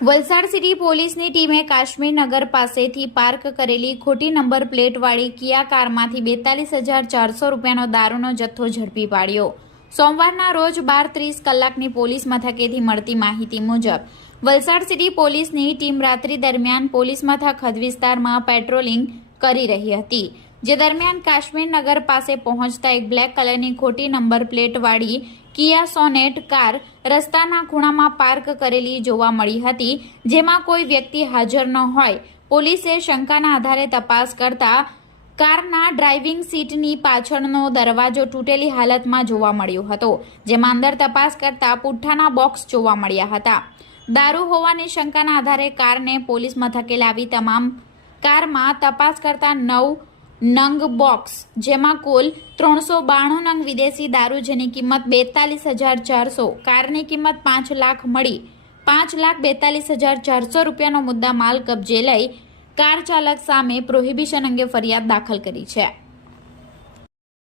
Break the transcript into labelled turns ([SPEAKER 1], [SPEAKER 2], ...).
[SPEAKER 1] Valsad city પોલીસની ટીમે કાશ્મીર નગર પાસેથી પાર્ક કરેલી ખોટી નંબર પ્લેટવાળી કિયા કારમાંથી બેતાલીસ હજાર ચારસો રૂપિયાનો દારૂનો જથ્થો ઝડપી પાડ્યો. સોમવારના રોજ બાર ત્રીસ કલાકની પોલીસ મથકેથી મળતી માહિતી મુજબ, વલસાડ સિટી પોલીસની ટીમ રાત્રિ દરમિયાન પોલીસ મથક હદ વિસ્તારમાં પેટ્રોલિંગ કરી રહી હતી. જે દરમિયાન કાશ્મીર નગર પાસે પહોંચતા એક બ્લેક કલરની ખોટી નંબર પ્લેટવાળી કિયા સોનેટ કાર રસ્તાના ખૂણામાં પાર્ક કરેલી જોવા મળી હતી, જેમાં કોઈ વ્યક્તિ હાજર ન હોય. પોલીસે શંકાના આધારે તપાસ કરતા કારના ડ્રાઇવિંગ સીટની પાછળનો દરવાજો તૂટેલી હાલતમાં જોવા મળ્યો હતો, જેમાં અંદર તપાસ કરતા પુઠ્ઠાના બોક્સ જોવા મળ્યા હતા. દારૂ હોવાની શંકાના આધારે કારને પોલીસ મથકે લાવી તમામ કારમાં તપાસ કરતા નવ નંગ બોક્સ, જેમાં કુલ ત્રણસો બાણું નંગ વિદેશી દારૂ જેની કિંમત બેતાલીસ હજાર ચારસો, કારની કિંમત પાંચ લાખ મળી. પાંચ લાખ બેતાલીસ હજાર ચારસો રૂપિયાનો મુદ્દા માલ કબજે લઈ કાર ચાલક સામે પ્રોહિબિશન અંગે ફરિયાદ દાખલ કરી છે.